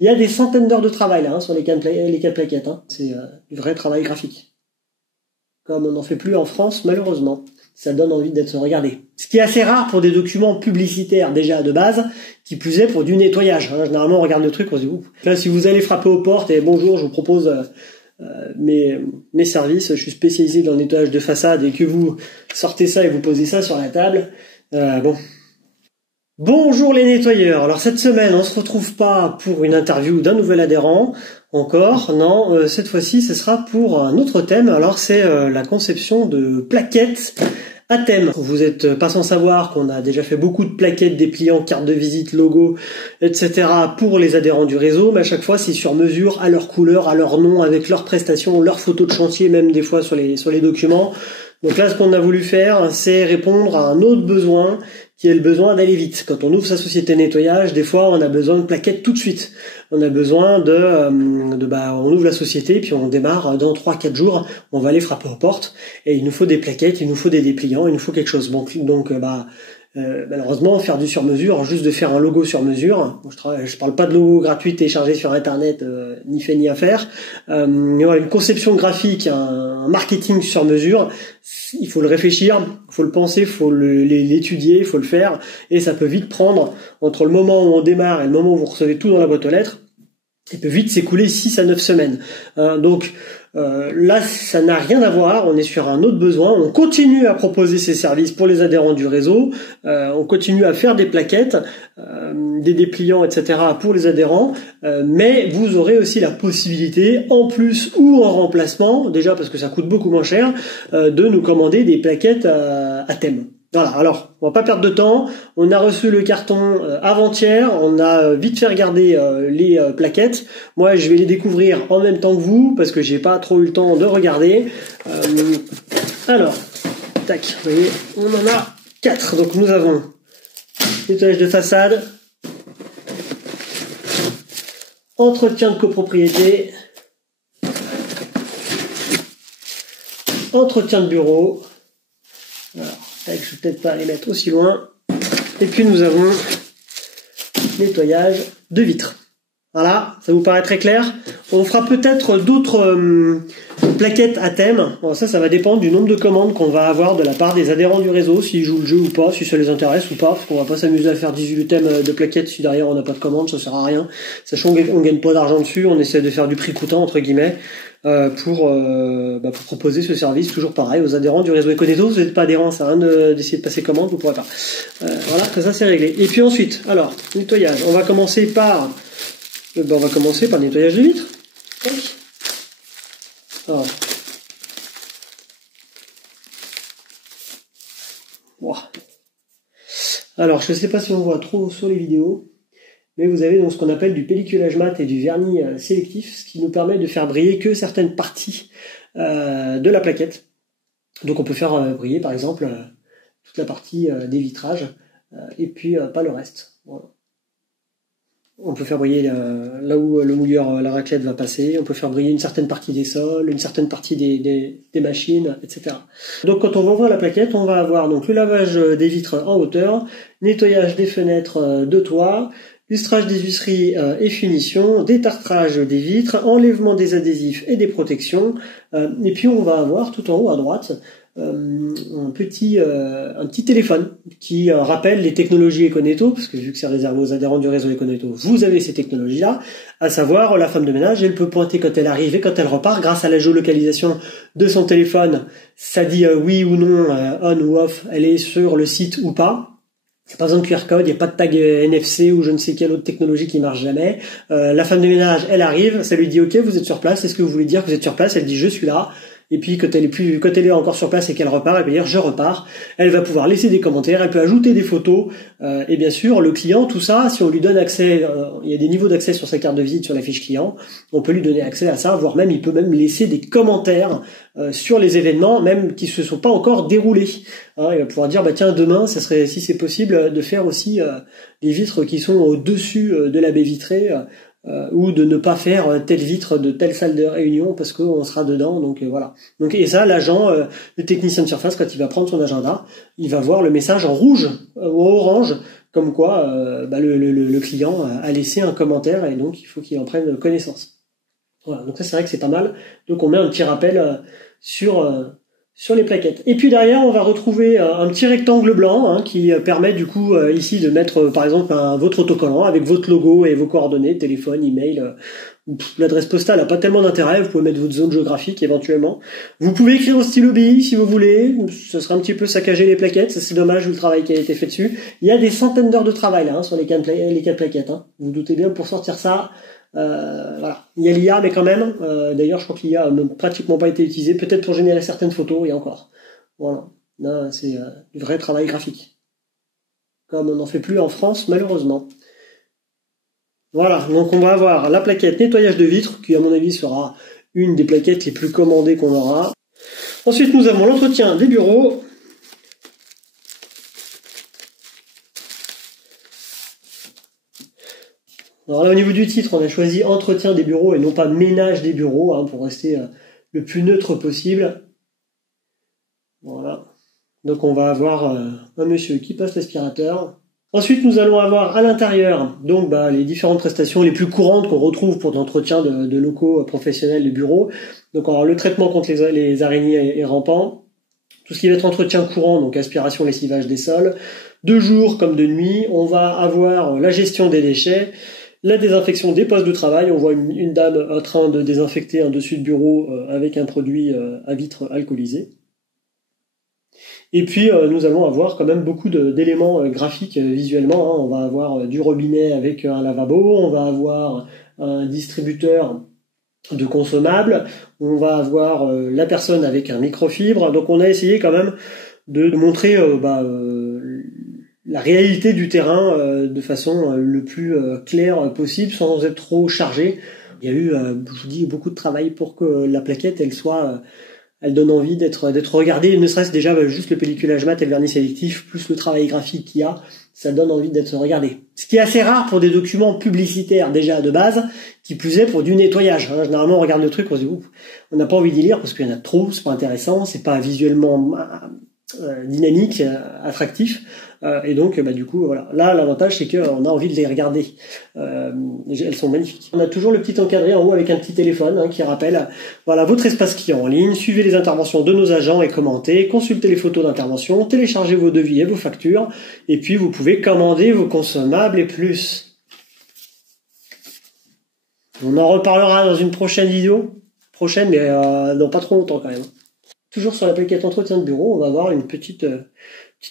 Il y a des centaines d'heures de travail là, sur les quatre plaquettes. Hein. C'est du vrai travail graphique. Comme on n'en fait plus en France, malheureusement. Ça donne envie d'être regardé. Ce qui est assez rare pour des documents publicitaires déjà de base, qui plus est pour du nettoyage. Hein. Généralement, on regarde le truc, on se dit ouf. Là, si vous allez frapper aux portes et bonjour, je vous propose mes services, je suis spécialisé dans le nettoyage de façade et que vous sortez ça et vous posez ça sur la table. Bon. Bonjour les nettoyeurs. Alors cette semaine, on se retrouve pas pour une interview d'un nouvel adhérent. Encore, non, cette fois-ci, ce sera pour un autre thème. Alors c'est la conception de plaquettes à thème. Vous êtes pas sans savoir qu'on a déjà fait beaucoup de plaquettes, dépliants, cartes de visite, logos, etc. pour les adhérents du réseau, mais à chaque fois c'est sur mesure, à leur couleur, à leur nom, avec leurs prestations, leurs photos de chantier, même des fois sur les documents. Donc là, ce qu'on a voulu faire, c'est répondre à un autre besoin, qui est le besoin d'aller vite. Quand on ouvre sa société de nettoyage, des fois, on a besoin de plaquettes tout de suite. On a besoin on ouvre la société, puis on démarre dans 3-4 jours, on va aller frapper aux portes, et il nous faut des plaquettes, il nous faut des dépliants, il nous faut quelque chose. Donc malheureusement, faire du sur-mesure, juste de faire un logo sur-mesure, je parle pas de logo gratuit téléchargé sur Internet, ni fait ni à faire, une conception graphique, un marketing sur-mesure, il faut le réfléchir, il faut le penser, il faut l'étudier, il faut le faire, et ça peut vite prendre, entre le moment où on démarre et le moment où vous recevez tout dans la boîte aux lettres, il peut vite s'écouler 6 à 9 semaines. Là, ça n'a rien à voir, on est sur un autre besoin, on continue à proposer ces services pour les adhérents du réseau, on continue à faire des plaquettes, des dépliants, etc. pour les adhérents, mais vous aurez aussi la possibilité, en plus ou en remplacement, déjà parce que ça coûte beaucoup moins cher, de nous commander des plaquettes à thème. Voilà, alors, on va pas perdre de temps, on a reçu le carton avant-hier, on a vite fait regarder les plaquettes. Moi, je vais les découvrir en même temps que vous, parce que j'ai pas trop eu le temps de regarder. Alors, tac, vous voyez, on en a 4. Donc nous avons nettoyage de façade, entretien de copropriété, entretien de bureau. Alors, je vais peut-être pas les mettre aussi loin. Et puis nous avons nettoyage de vitres. Voilà, ça vous paraît très clair. On fera peut-être d'autres plaquettes à thème. Bon, ça va dépendre du nombre de commandes qu'on va avoir de la part des adhérents du réseau, s'ils jouent le jeu ou pas, si ça les intéresse ou pas, parce qu'on va pas s'amuser à faire 18 thèmes de plaquettes si derrière on n'a pas de commande, ça sert à rien. Sachant qu'on gagne pas d'argent dessus, on essaie de faire du prix coûtant entre guillemets. Pour proposer ce service toujours pareil aux adhérents du réseau Econetto. Vous n'êtes pas adhérent, ça sert à rien d'essayer de passer commande, vous pourrez pas. Voilà, ça c'est réglé. Et puis ensuite, alors, nettoyage. On va commencer par le nettoyage de vitres. Alors. Wow. Alors, je ne sais pas si on voit trop sur les vidéos, mais vous avez donc ce qu'on appelle du pelliculage mat et du vernis sélectif, ce qui nous permet de faire briller que certaines parties de la plaquette. Donc on peut faire briller par exemple toute la partie des vitrages et puis pas le reste. Voilà. On peut faire briller là où le mouilleur, la raclette va passer, on peut faire briller une certaine partie des sols, une certaine partie des machines, etc. Donc quand on va ouvrir la plaquette, on va avoir donc le lavage des vitres en hauteur, nettoyage des fenêtres de toit, lustrage des huisseries et finition, détartrage des vitres, enlèvement des adhésifs et des protections, et puis on va avoir tout en haut à droite un petit téléphone qui rappelle les technologies Econetto, parce que vu que c'est réservé aux adhérents du réseau Econetto, vous avez ces technologies-là, à savoir la femme de ménage, elle peut pointer quand elle arrive et quand elle repart, grâce à la géolocalisation de son téléphone, ça dit oui ou non, on ou off, elle est sur le site ou pas. Il n'y a pas besoin de QR code, il n'y a pas de tag NFC ou je ne sais quelle autre technologie qui marche jamais. La femme de ménage, elle arrive, ça lui dit ok, vous êtes sur place, est-ce que vous voulez dire que vous êtes sur place? Elle dit je suis là. Et puis quand elle est encore sur place et qu'elle repart, elle peut dire je repars. Elle va pouvoir laisser des commentaires, elle peut ajouter des photos. Et bien sûr, le client, tout ça, si on lui donne accès, il y a des niveaux d'accès sur sa carte de visite, sur la fiche client, on peut lui donner accès à ça, voire même il peut même laisser des commentaires sur les événements, même qui se sont pas encore déroulés. Il va pouvoir dire bah tiens demain, ça serait si c'est possible de faire aussi les vitres qui sont au-dessus de la baie vitrée. Ou de ne pas faire telle vitre de telle salle de réunion parce qu'on sera dedans, donc voilà. Donc et ça, l'agent, le technicien de surface, quand il va prendre son agenda, il va voir le message en rouge ou orange comme quoi le client a laissé un commentaire et donc il faut qu'il en prenne connaissance. Voilà, donc ça c'est vrai que c'est pas mal. Donc on met un petit rappel sur les plaquettes. Et puis derrière, on va retrouver un petit rectangle blanc qui permet du coup ici de mettre par exemple votre autocollant avec votre logo et vos coordonnées, téléphone, email. L'adresse postale n'a pas tellement d'intérêt, vous pouvez mettre votre zone géographique éventuellement. Vous pouvez écrire au stylo BI si vous voulez, ça sera un petit peu saccager les plaquettes, ça c'est dommage vu le travail qui a été fait dessus. Il y a des centaines d'heures de travail là sur les 4 plaquettes. Vous vous doutez bien pour sortir ça. Voilà, il y a l'IA mais quand même, d'ailleurs je crois que l'IA n'a pratiquement pas été utilisée, peut-être pour générer certaines photos et encore. Voilà, là c'est du vrai travail graphique. Comme on n'en fait plus en France malheureusement. Voilà, donc on va avoir la plaquette nettoyage de vitres, qui à mon avis sera une des plaquettes les plus commandées qu'on aura. Ensuite nous avons l'entretien des bureaux. Alors là au niveau du titre, on a choisi entretien des bureaux et non pas ménage des bureaux, pour rester le plus neutre possible. Voilà, donc on va avoir un monsieur qui passe l'aspirateur. Ensuite, nous allons avoir à l'intérieur donc les différentes prestations les plus courantes qu'on retrouve pour l'entretien de locaux professionnels de bureaux. Donc on va avoir le traitement contre les araignées et rampants, tout ce qui va être entretien courant, donc aspiration, lessivage des sols, de jour comme de nuit. On va avoir la gestion des déchets, la désinfection des postes de travail. On voit une dame en train de désinfecter un dessus de bureau avec un produit à vitre alcoolisé. Et puis nous allons avoir quand même beaucoup d'éléments graphiques visuellement. On va avoir du robinet avec un lavabo, on va avoir un distributeur de consommables, on va avoir la personne avec un microfibre. Donc on a essayé quand même de montrer la réalité du terrain de façon le plus claire possible sans être trop chargé. Il y a eu, je vous dis, beaucoup de travail pour que la plaquette elle donne envie d'être regardée, ne serait-ce déjà juste le pelliculage mat et le vernis sélectif, plus le travail graphique qu'il y a, ça donne envie d'être regardé. Ce qui est assez rare pour des documents publicitaires déjà de base, qui plus est pour du nettoyage. Généralement on regarde le truc, on se dit on n'a pas envie d'y lire parce qu'il y en a trop, c'est pas intéressant, c'est pas visuellement dynamique, attractif. Et donc du coup voilà, là l'avantage c'est qu'on a envie de les regarder, elles sont magnifiques. On a toujours le petit encadré en haut avec un petit téléphone qui rappelle voilà votre espace client en ligne, suivez les interventions de nos agents et commentez, consultez les photos d'intervention, téléchargez vos devis et vos factures, et puis vous pouvez commander vos consommables et plus. On en reparlera dans une prochaine vidéo, mais dans pas trop longtemps quand même. Toujours sur la plaquette entretien de bureau, on va avoir une petite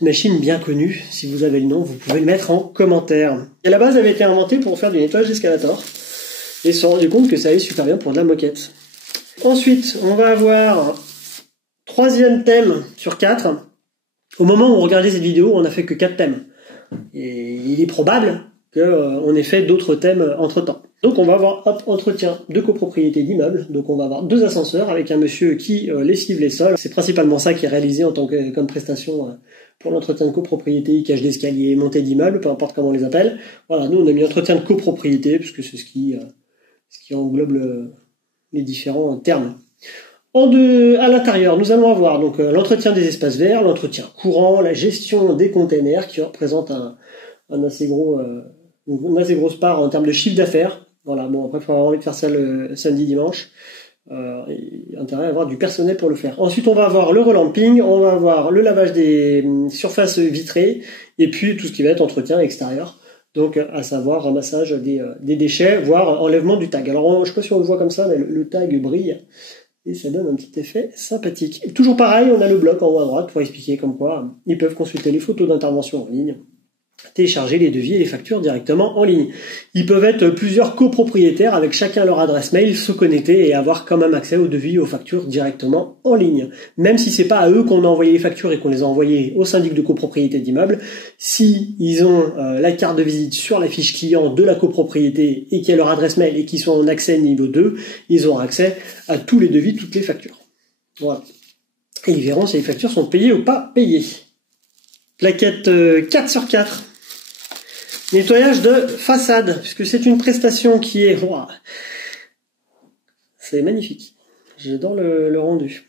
machine bien connue. Si vous avez le nom, vous pouvez le mettre en commentaire. Et à la base, elle avait été inventée pour faire du nettoyage d'escalator. Et se sont rendu compte que ça allait super bien pour de la moquette. Ensuite, on va avoir troisième thème sur 4. Au moment où on regardait cette vidéo, on n'a fait que 4 thèmes. Et il est probable qu'on ait fait d'autres thèmes entre-temps. Donc on va avoir entretien de copropriété d'immeubles. Donc on va avoir 2 ascenseurs avec un monsieur qui lessive les sols. C'est principalement ça qui est réalisé en tant comme prestation pour l'entretien de copropriété, cage d'escalier, montée d'immeubles, peu importe comment on les appelle. Voilà, nous on a mis entretien de copropriété puisque c'est ce qui englobe les différents termes. À l'intérieur, nous allons avoir donc l'entretien des espaces verts, l'entretien courant, la gestion des containers qui représente une assez grosse part en termes de chiffre d'affaires. Voilà, bon après il faut avoir envie de faire ça le samedi dimanche. Intérêt à avoir du personnel pour le faire. Ensuite on va avoir le relamping, on va avoir le lavage des surfaces vitrées et puis tout ce qui va être entretien extérieur. Donc à savoir ramassage des déchets, voire enlèvement du tag. Alors je sais pas si on le voit comme ça, mais le tag brille et ça donne un petit effet sympathique. Et toujours pareil, on a le bloc en haut à droite pour expliquer comme quoi ils peuvent consulter les photos d'intervention en ligne, télécharger les devis et les factures directement en ligne. Ils peuvent être plusieurs copropriétaires avec chacun leur adresse mail, se connecter et avoir quand même accès aux devis et aux factures directement en ligne. Même si c'est pas à eux qu'on a envoyé les factures et qu'on les a envoyées au syndic de copropriété d'immeuble, si ils ont la carte de visite sur la fiche client de la copropriété et qu'il y a leur adresse mail et qu'ils sont en accès niveau 2, ils auront accès à tous les devis, toutes les factures. Voilà. Et ils verront si les factures sont payées ou pas payées. Plaquette 4 sur 4. Nettoyage de façade, puisque c'est une prestation qui est... Wow, c'est magnifique. J'adore le rendu.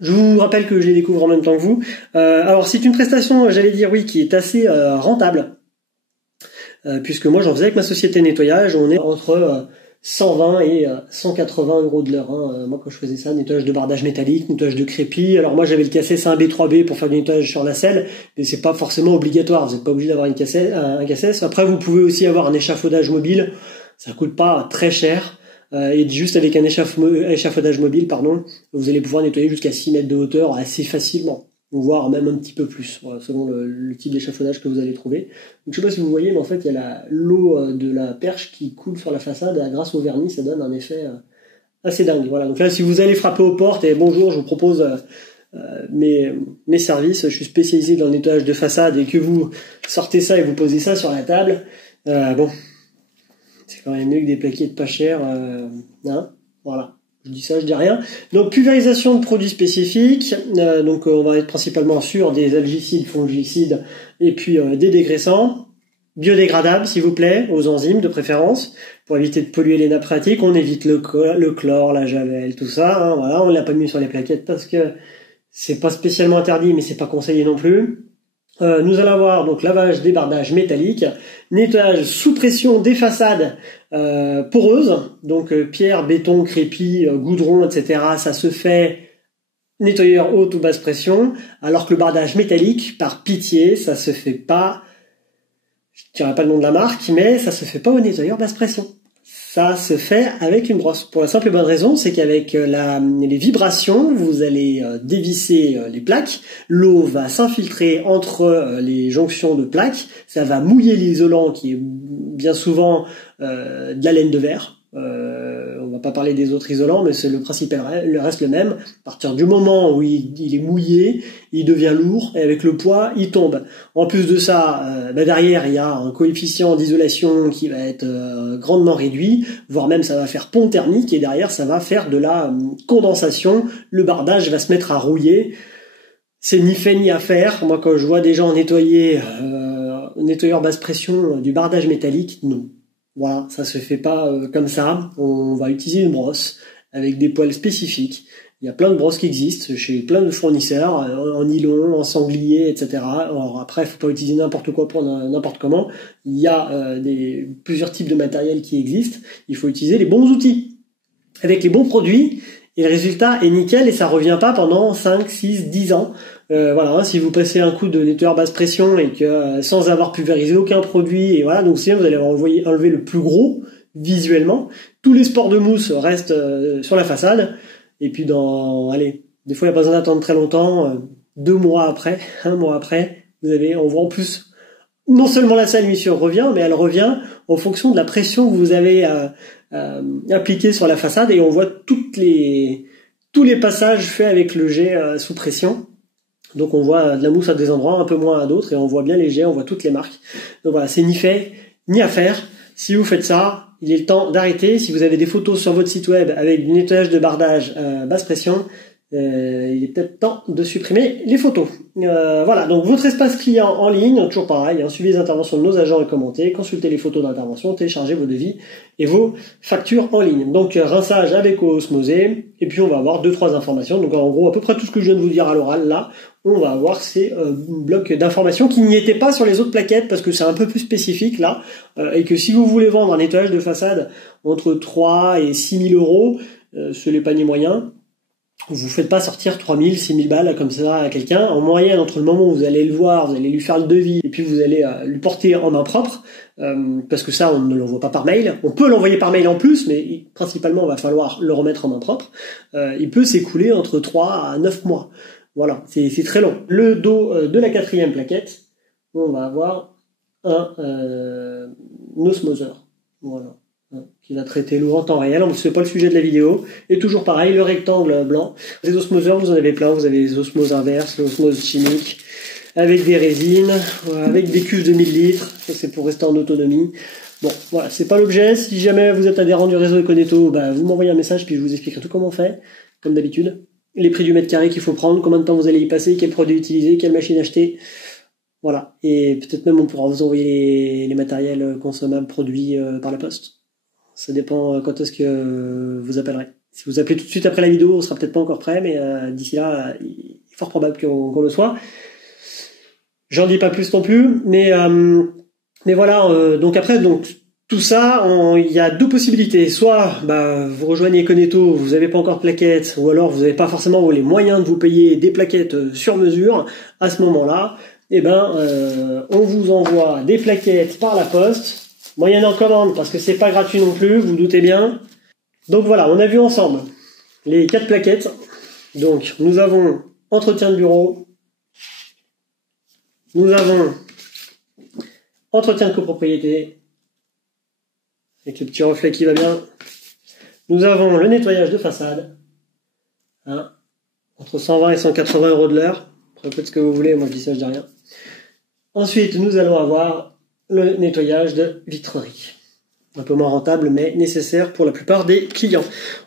Je vous rappelle que je les découvre en même temps que vous. Alors c'est une prestation, j'allais dire oui, qui est assez rentable. puisque moi j'en faisais avec ma société de nettoyage, on est entre 120 et 180 € de l'heure. Moi quand je faisais ça, nettoyage de bardage métallique, nettoyage de crépi. Alors moi j'avais le cassette 1B, 3B pour faire du nettoyage sur la selle, mais c'est pas forcément obligatoire, vous n'êtes pas obligé d'avoir un cassette. Après vous pouvez aussi avoir un échafaudage mobile, ça coûte pas très cher. Et juste avec un échafaudage mobile, vous allez pouvoir nettoyer jusqu'à 6 mètres de hauteur assez facilement, voire même un petit peu plus, voilà, selon le type d'échafaudage que vous allez trouver. Donc, je sais pas si vous voyez, mais en fait, il y a l'eau de la perche qui coule sur la façade grâce au vernis, ça donne un effet assez dingue. Voilà. Donc là, si vous allez frapper aux portes et bonjour, je vous propose mes services, je suis spécialisé dans le nettoyage de façade et que vous sortez ça et vous posez ça sur la table, bon. C'est quand même mieux que des plaquettes pas chères. Voilà. Je dis ça, je dis rien. Donc, pulvérisation de produits spécifiques. Donc, on va être principalement sur des algicides, fongicides et puis des dégraissants. Biodégradables, s'il vous plaît, aux enzymes de préférence, pour éviter de polluer les nappes phréatiques. On évite le chlore, la javel, tout ça. Voilà, on l'a pas mis sur les plaquettes parce que c'est pas spécialement interdit, mais c'est pas conseillé non plus. Nous allons avoir donc lavage des bardages métalliques, nettoyage sous pression des façades poreuses, donc pierre, béton, crépi, goudron, etc. Ça se fait nettoyeur haute ou basse pression, alors que le bardage métallique, par pitié, ça se fait pas, je ne dirai pas le nom de la marque, mais ça se fait pas au nettoyeur basse pression. Ça se fait avec une brosse. Pour la simple et bonne raison, c'est qu'avec les vibrations, vous allez dévisser les plaques. L'eau va s'infiltrer entre les jonctions de plaques. Ça va mouiller l'isolant qui est bien souvent de la laine de verre. On va pas parler des autres isolants, mais c'est le principe reste le même. À partir du moment où il est mouillé, il devient lourd et avec le poids, il tombe. En plus de ça, derrière, il y a un coefficient d'isolation qui va être grandement réduit, voire même ça va faire pont thermique et derrière, ça va faire de la condensation. Le bardage va se mettre à rouiller. C'est ni fait ni à faire. Moi, quand je vois des gens nettoyer nettoyeur basse pression du bardage métallique, non. Voilà, ça se fait pas comme ça. On va utiliser une brosse avec des poils spécifiques. Il y a plein de brosses qui existent chez plein de fournisseurs, en nylon, en sanglier, etc. Alors après, il faut pas utiliser n'importe quoi pour n'importe comment. Il y a plusieurs types de matériel qui existent. Il faut utiliser les bons outils avec les bons produits. Et le résultat est nickel et ça revient pas pendant 5, 6, 10 ans. Voilà, si vous passez un coup de nettoyeur basse pression et que sans avoir pulvérisé aucun produit, et voilà, donc sinon vous allez enlever le plus gros visuellement. Tous les spores de mousse restent sur la façade. Et puis des fois il n'y a pas besoin d'attendre très longtemps, 2 mois après, 1 mois après, on voit en plus non seulement la salissure revient, mais elle revient en fonction de la pression que vous avez appliquée sur la façade et on voit tous les passages faits avec le jet sous pression. Donc on voit de la mousse à des endroits, un peu moins à d'autres, et on voit bien les jets, on voit toutes les marques. Donc voilà, c'est ni fait, ni à faire. Si vous faites ça, il est le temps d'arrêter. Si vous avez des photos sur votre site web avec du nettoyage de bardage basse pression, il est peut-être temps de supprimer les photos. Voilà, donc votre espace client en ligne, toujours pareil, suivez les interventions de nos agents et commentez, consultez les photos d'intervention, téléchargez vos devis et vos factures en ligne. Donc rinçage avec eau osmosée, et puis on va avoir 2-3 informations. Donc en gros, à peu près tout ce que je viens de vous dire à l'oral, là, on va avoir ces blocs d'informations qui n'y étaient pas sur les autres plaquettes parce que c'est un peu plus spécifique là, et que si vous voulez vendre un nettoyage de façade entre 3 et 6 000 euros sur les paniers moyens, vous faites pas sortir 3 000, 6 000 balles comme ça à quelqu'un. En moyenne, entre le moment où vous allez le voir, vous allez lui faire le devis, et puis vous allez lui porter en main propre, parce que ça, on ne l'envoie pas par mail. On peut l'envoyer par mail en plus, mais principalement, il va falloir le remettre en main propre. Il peut s'écouler entre 3 à 9 mois. Voilà, c'est très long. Le dos de la 4e plaquette, on va avoir un osmoseur. Voilà. Qui va traiter l'eau en temps réel. C'est pas le sujet de la vidéo. Et toujours pareil, le rectangle blanc. Les osmoseurs, vous en avez plein. Vous avez les osmoses inverses, l'osmose chimique, avec des résines, avec des cuves de 1000 litres. Ça, c'est pour rester en autonomie. Bon, voilà, c'est pas l'objet. Si jamais vous êtes adhérent du réseau Econetto, vous m'envoyez un message, puis je vous expliquerai tout comment on fait, comme d'habitude. Les prix du mètre carré qu'il faut prendre, combien de temps vous allez y passer, quel produit utiliser, quelle machine acheter. Voilà. Et peut-être même on pourra vous envoyer les matériels consommables produits par la poste. Ça dépend quand est-ce que vous appellerez. Si vous appelez tout de suite après la vidéo, on sera peut-être pas encore prêt, mais d'ici là, il est fort probable qu'on le soit. J'en dis pas plus non plus, mais Mais voilà, donc après, tout ça, il y a deux possibilités. Soit vous rejoignez Econetto, vous n'avez pas encore de plaquettes, ou alors vous n'avez pas forcément les moyens de vous payer des plaquettes sur mesure. À ce moment-là, on vous envoie des plaquettes par la poste, moyenne en commande, parce que c'est pas gratuit non plus, vous doutez bien. Donc voilà, on a vu ensemble les 4 plaquettes. Donc nous avons entretien de bureau, nous avons entretien de copropriété, avec le petit reflet qui va bien. Nous avons le nettoyage de façade, entre 120 et 180 euros de l'heure. Après, faites ce que vous voulez, moi je dis ça, je dis rien. Ensuite, nous allons avoir le nettoyage de vitrerie. Un peu moins rentable, mais nécessaire pour la plupart des clients.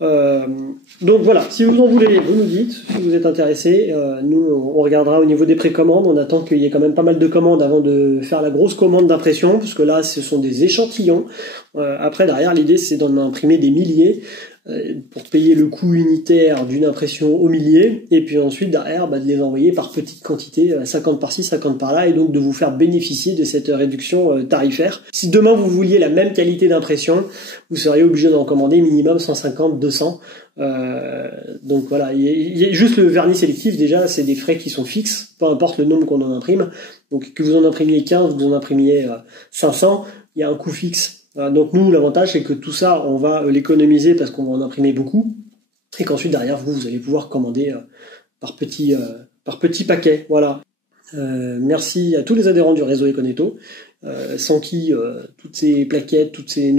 Donc voilà, si vous en voulez, vous nous dites, si vous êtes intéressé. Nous, on regardera au niveau des précommandes. On attend qu'il y ait quand même pas mal de commandes avant de faire la grosse commande d'impression, parce que là, ce sont des échantillons. Après, derrière, l'idée, c'est d'en imprimer des milliers pour payer le coût unitaire d'une impression au millier, et puis ensuite derrière de les envoyer par petites quantités, 50 par-ci, 50 par-là, et donc de vous faire bénéficier de cette réduction tarifaire. Si demain vous vouliez la même qualité d'impression, vous seriez obligé d'en commander minimum 150, 200. Donc voilà, il y a juste le vernis sélectif, déjà c'est des frais qui sont fixes, peu importe le nombre qu'on en imprime. Donc que vous en imprimiez 15, vous en imprimiez 500, il y a un coût fixe. Donc nous, l'avantage, c'est que tout ça, on va l'économiser parce qu'on va en imprimer beaucoup, et qu'ensuite, derrière, vous allez pouvoir commander par petits paquets. Voilà. Merci à tous les adhérents du réseau Econetto, sans qui toutes ces plaquettes, toutes les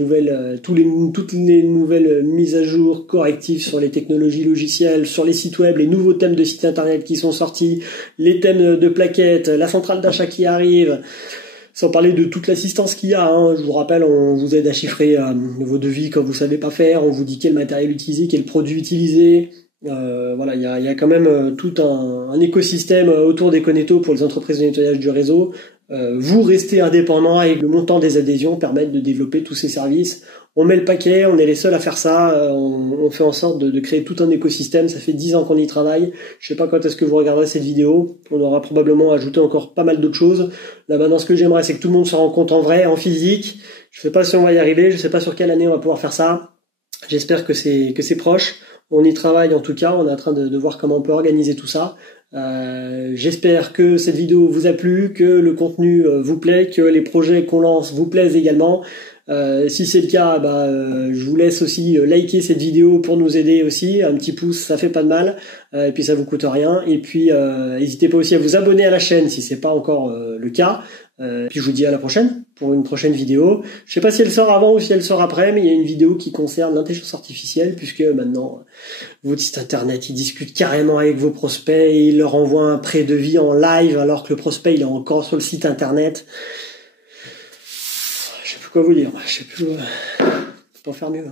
nouvelles mises à jour, correctives sur les technologies logicielles, sur les sites web, les nouveaux thèmes de sites internet qui sont sortis, les thèmes de plaquettes, la centrale d'achat qui arrive, sans parler de toute l'assistance qu'il y a. Je vous rappelle, on vous aide à chiffrer vos devis quand vous savez pas faire, on vous dit quel matériel utiliser, quel produit utiliser. Voilà, il y a quand même tout un écosystème autour d'Econetto pour les entreprises de nettoyage du réseau. Vous restez indépendant et le montant des adhésions permet de développer tous ces services. On met le paquet, on est les seuls à faire ça, on fait en sorte de créer tout un écosystème. Ça fait 10 ans qu'on y travaille. Je sais pas quand est-ce que vous regarderez cette vidéo. On aura probablement ajouté encore pas mal d'autres choses. Là maintenant, ce que j'aimerais, c'est que tout le monde se rencontre en vrai, en physique. Je sais pas si on va y arriver, je sais pas sur quelle année on va pouvoir faire ça. J'espère que c'est proche. On y travaille en tout cas, on est en train de voir comment on peut organiser tout ça. J'espère que cette vidéo vous a plu, que le contenu vous plaît, que les projets qu'on lance vous plaisent également. Si c'est le cas, je vous laisse aussi liker cette vidéo pour nous aider aussi. Un petit pouce, ça fait pas de mal. Et puis ça vous coûte rien. Et puis n'hésitez pas aussi à vous abonner à la chaîne si c'est pas encore le cas. Puis je vous dis à la prochaine pour une prochaine vidéo. Je sais pas si elle sort avant ou si elle sort après, mais il y a une vidéo qui concerne l'intelligence artificielle, puisque maintenant votre site internet il discute carrément avec vos prospects et il leur envoie un pré-devis en live alors que le prospect il est encore sur le site internet. Je sais plus quoi vous dire, je sais plus, faut pas faire mieux.